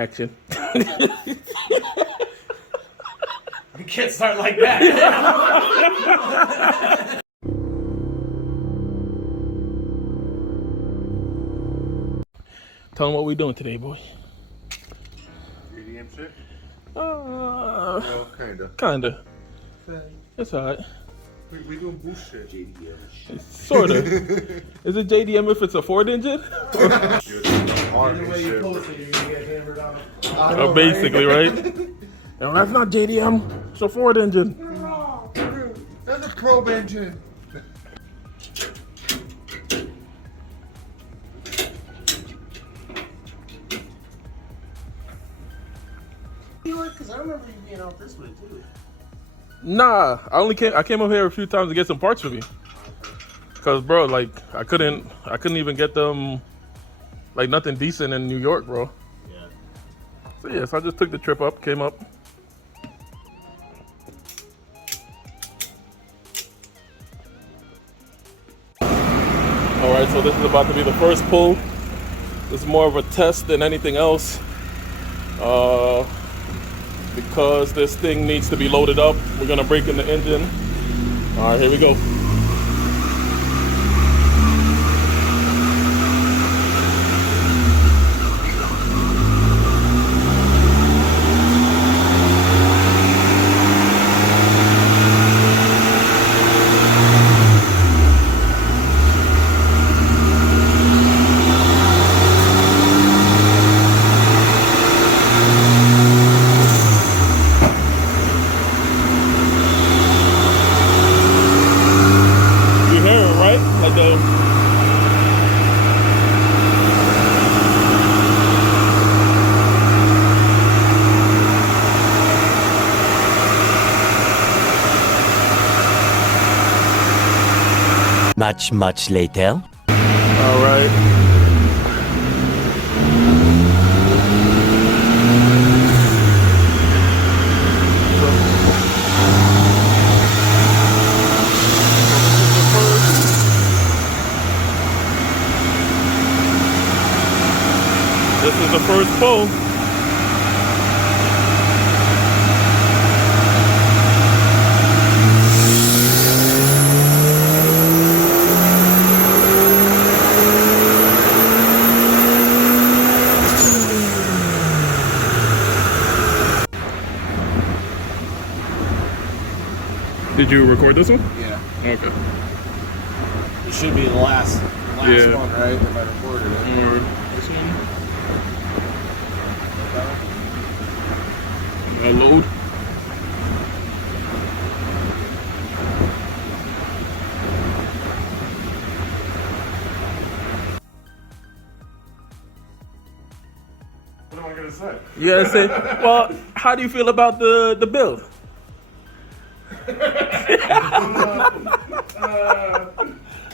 Action. You can't start like that. Tell them what we doing today, boy. EDM shit? Well, Kinda. Kinda. It's alright. We doing bullshit. JDM. Sorta. Is it JDM if it's a Ford engine? Hard The way you shit. post it, you're gonna get hammered on. Basically, right? No, that's not JDM. It's a Ford engine. That's a probe engine. Because I remember you being out this way too. Nah, I came up here a few times to get some parts for me. Cause bro, like I couldn't even get them, like nothing decent in New York, bro. Yeah. So yes, I just took the trip up, came up. All right, so this is about to be the first pull. This is more of a test than anything else. Because this thing needs to be loaded up, we're gonna break in the engine. All right, here we go. Much later. All right. This is the first pull. Did you record this one? Yeah. Okay. It should be the last Yeah. one, right? If I recorded it. Or this one? Load. What am I gonna say? You gotta say, well, how do you feel about the build?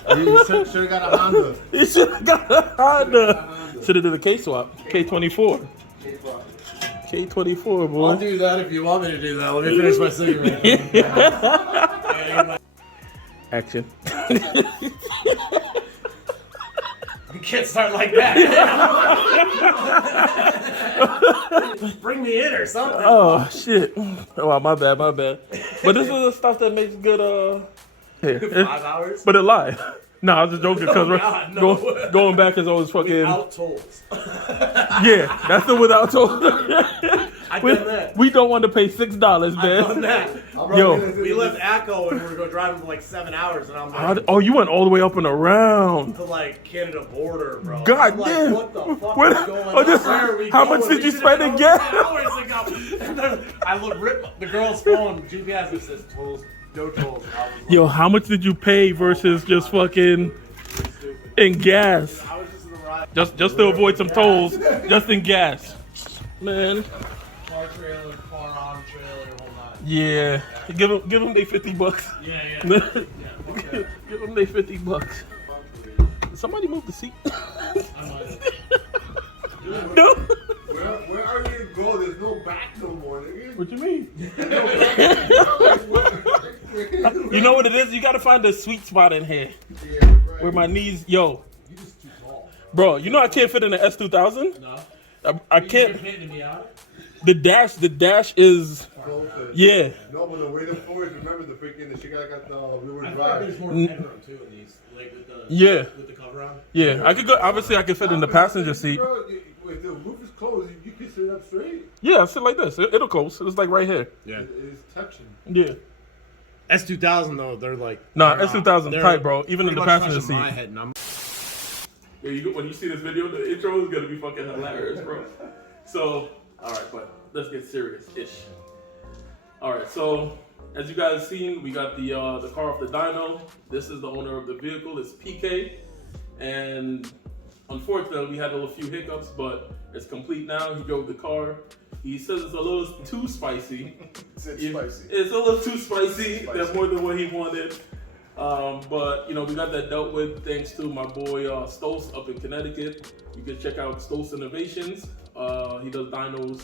You should have got a Honda. You should have got a Honda. Should have did a K swap. K24. K24, boy. I'll do that if you want me to do that. Let me finish my cigarette. Action. You can't start like that. Bring me in or something. Oh shit. Wow, my bad. But this is the stuff that makes good. Here. 5 hours. But it live. No, I was just joking because God, no. going back is always fucking. Without tolls. Yeah, that's the without toll. I've done that. We don't want to pay $6, man. I've done that. Yo. We left Acco and we were going driving for like 7 hours, and I'm like, Oh, you went all the way up and around. to like Canada border, bro. God I'm like, damn. what the fuck What- is going oh, on? this- Where are we how going? much did We you should've spend been in over gas? hours ago. And then I rip the girl's phone, GPS, it says tolls, no tolls. And I was like, Yo, how much did you pay versus just fucking in gas? I was just in the ride. Just to avoid some tolls, just in gas. Man, Car trailer, car on trailer, whole nine. yeah. Give them they $50. Yeah. Give them they $50. Somebody move the seat. No. Where are you to go? There's no back no more, nigga. What you mean? You know what it is? You gotta find a sweet spot in here. Yeah, right. Where my knees, yo. You just too tall. Bro, you know I can't fit in the S2000? No. I You can't. painted me out? The dash is Closer. yeah. No, but the way the floor is, remember the freaking the shit got the rear I feel like drive. there's more headroom too in these, like with the Yeah. with the cover on. Yeah, I could go. Obviously, I could fit in the passenger seat. Bro, if the roof is closed, you can sit up straight. Yeah, sit like this. It'll close. It's like right here. Yeah. It's touching. Yeah. S2000 though, they're like Nah, S2000 they're tight, bro. Even in pretty the much passenger touching my seat. head, and I'm Yeah, when you see this video, the intro is gonna be fucking hilarious, bro. So, all right, but let's get serious-ish. All right, so as you guys seen, we got the car off the dyno. This is the owner of the vehicle. It's PK, and unfortunately, we had a few hiccups, but it's complete now. He drove the car. He says it's a little too spicy. It's spicy. It's a little too spicy. That's more than what he wanted. But you know, we got that dealt with thanks to my boy Stoltz up in Connecticut. You can check out Stoltz Innovations. He does dynos,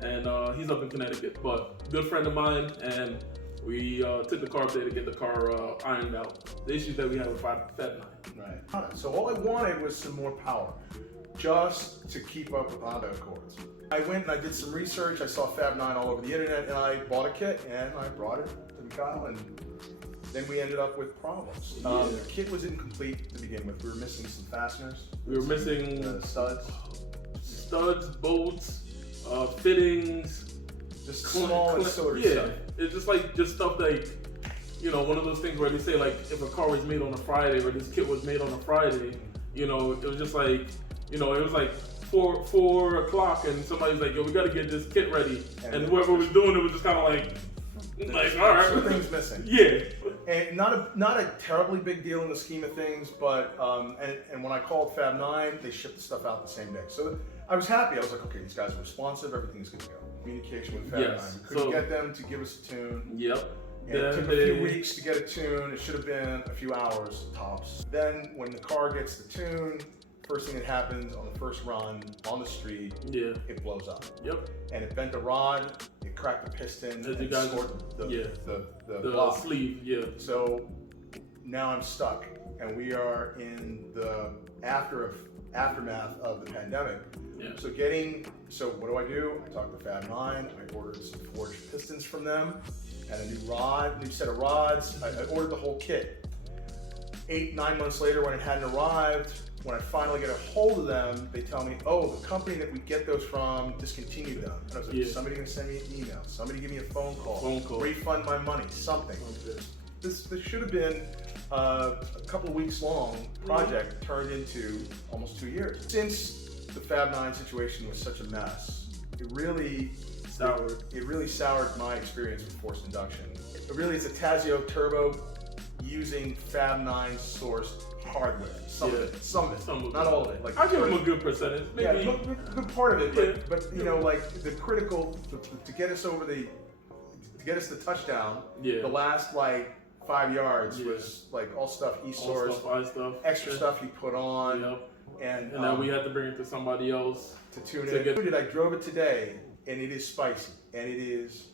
and he's up in Connecticut. But good friend of mine, and we took the car up there to get the car ironed out. The issues that we had with Fab 9. Right. So all I wanted was some more power, just to keep up with Honda Accords. I went and I did some research. I saw Fab 9 all over the internet, and I bought a kit and I brought it to Mikhail, and then we ended up with problems. The kit was incomplete to begin with. We were missing some fasteners. We were missing studs, bolts, fittings, just small ancillary yeah, stuff. it's just stuff like, you know, one of those things where they say like if a car was made on a Friday or this kit was made on a Friday, you know, it was just like, you know, it was like 4 o'clock and somebody's like, yo, we got to get this kit ready, and whoever was doing it was just kind of like all right, Something's missing. yeah. And not a terribly big deal in the scheme of things, but and when I called Fab 9, they shipped the stuff out the same day. So I was happy. I was like, okay, these guys are responsive. Everything's good to go. Communication with Fab 9. We couldn't get them to give us a tune. Yep. And it took a few weeks to get a tune. It should have been a few hours tops. Then when the car gets the tune, first thing that happens on the first run on the street, it blows up. Yep. And it bent a rod, it cracked the piston, and you guys, scored the block. sleeve, yeah. So now I'm stuck, and we are in the aftermath of the pandemic. Yeah. So what do? I talked to Fab 9, I ordered some forged pistons from them, and a new set of rods. I ordered the whole kit. 8-9 months later, when it hadn't arrived, when I finally get a hold of them, they tell me, oh, the company that we get those from discontinued them. And I was like, somebody gonna send me an email, somebody give me a phone call, refund my money, something. This should have been a couple of weeks long project turned into almost 2 years. Since the Fab 9 situation was such a mess, it really soured my experience with forced induction. It really is a Tazio turbo using Fab 9 source hardware. Some of it, not all of it. Like I give them a good percentage. Maybe. Yeah, good part of it, but you know, like the critical to get us over to get us the touchdown. The last like 5 yards was like all stuff e-source, extra stuff you put on, and then we had to bring it to somebody else to tune it. I drove it today, and it is spicy, and it is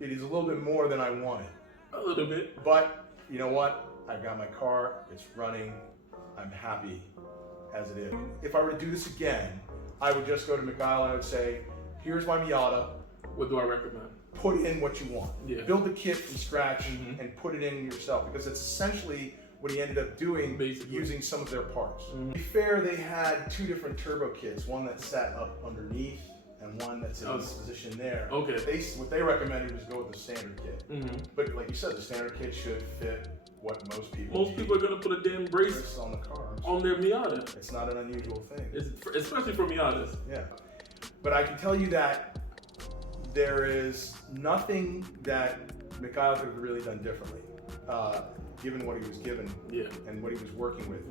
a little bit more than I wanted. A little bit, but you know what? I've got my car, it's running, I'm happy as it is. If I were to do this again, I would just go to Mikhail and I would say, here's my Miata. What do I recommend? Put in what you want. Build the kit from scratch and put it in yourself, because it's essentially what he ended up doing, using some of their parts. To be fair, they had 2 different turbo kits, one that sat up underneath and one that's in this position there. Okay. What they recommended was go with the standard kit. But like you said, the standard kit should fit what most people need. People are gonna put a damn brace on the car, on their Miata. It's not an unusual thing. Especially for Miatas. Yeah. But I can tell you that there is nothing that Mikhail could have really done differently, given what he was given and what he was working with.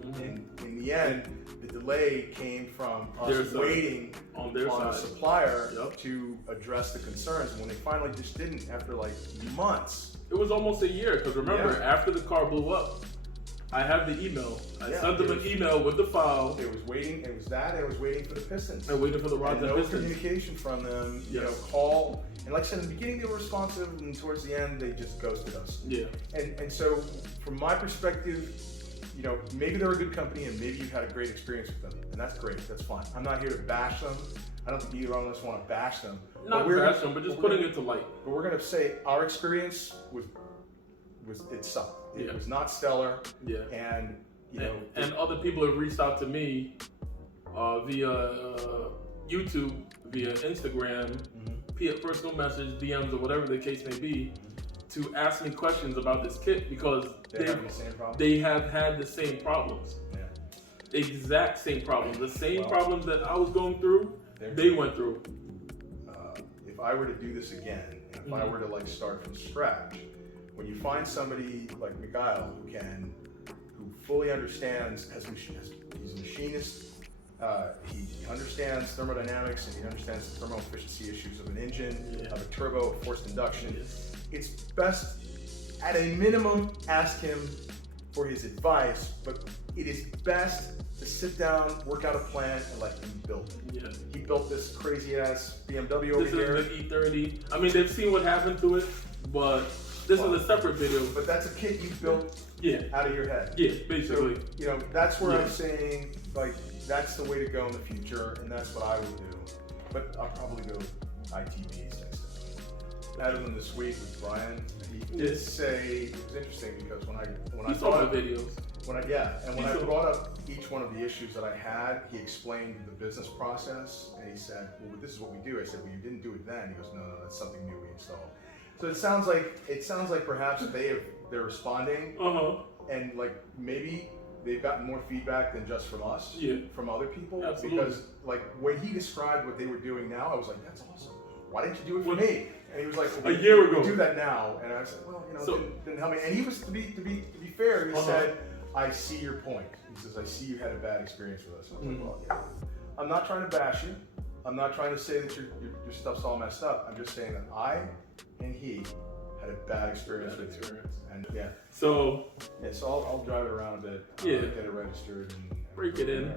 In the end, the delay came from us waiting on the supplier to address the concerns. And when they finally just didn't, after like months. It was almost a year, because remember, after the car blew up, I have the email. I sent them an email with the file. It was waiting. It was that. And it was waiting for the pistons. And waiting for the rods and no pistons. Communication from them. You know, call. And like I said, in the beginning they were responsive, and towards the end they just ghosted us. Yeah. And so, from my perspective, you know, maybe they're a good company, and maybe you've had a great experience with them, and that's great. That's fine. I'm not here to bash them. I don't think either one of us want to bash them. Not bash them, but just putting it to light. But we're gonna say our experience was it sucked. It was not stellar. Yeah. And you know, and other people have reached out to me via YouTube, via Instagram, via personal message, DMs, or whatever the case may be, to ask me questions about this kit because they have had the same problems. Yeah. Exact same problems. The same problems that I was going through, they went through. If I were to do this again, and if I were to like start from scratch, when you find somebody like Miguel who fully understands, he's a machinist, he understands thermodynamics and he understands the thermal efficiency issues of an engine, of a turbo, of forced induction. It's best, at a minimum, ask him for his advice, but it is best to sit down, work out a plan, and let him build it. Yeah. He built this crazy ass BMW over here. This is the E30. I mean, they've seen what happened to it, but this is a separate video. But that's a kit you built out of your head. Yeah, basically. So, you know, that's where I'm saying, like, that's the way to go in the future, and that's what I would do. But I'll probably go ITPs next time. Other than this week with Brian, he did say, it was interesting because when I saw the videos. When I brought up each one of the issues that I had, he explained the business process, and he said, well, this is what we do. I said, well, you didn't do it then. He goes, no, that's something new we installed. So it sounds like perhaps they're responding, and like maybe they've gotten more feedback than just from us, from other people. Absolutely. Because like when he described what they were doing now, I was like, that's awesome. Why didn't you do it for me? And he was like, well, a year ago, do that now. And I said, well, you know, didn't help me. And he was to be fair, he said, I see your point. He says, I see you had a bad experience with us. I was like, well, yeah. I'm not trying to bash you. I'm not trying to say that your stuff's all messed up. I'm just saying that I and he had a bad experience with you. And So I'll drive it around a bit. Get it registered and break it in.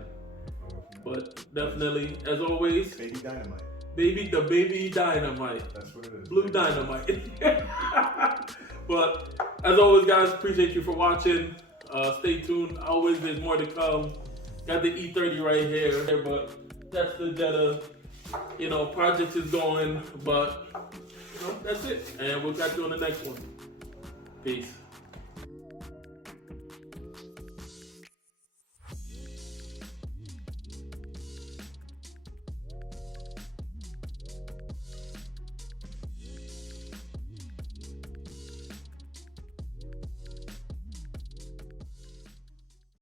But definitely, as always, baby dynamite. The baby dynamite. That's what it is. Blue dynamite. But as always, guys, appreciate you for watching. Stay tuned. Always, there's more to come. Got the E30 right here, but that's the Jetta. You know, project is going, but you know, that's it. And we'll catch you on the next one. Peace.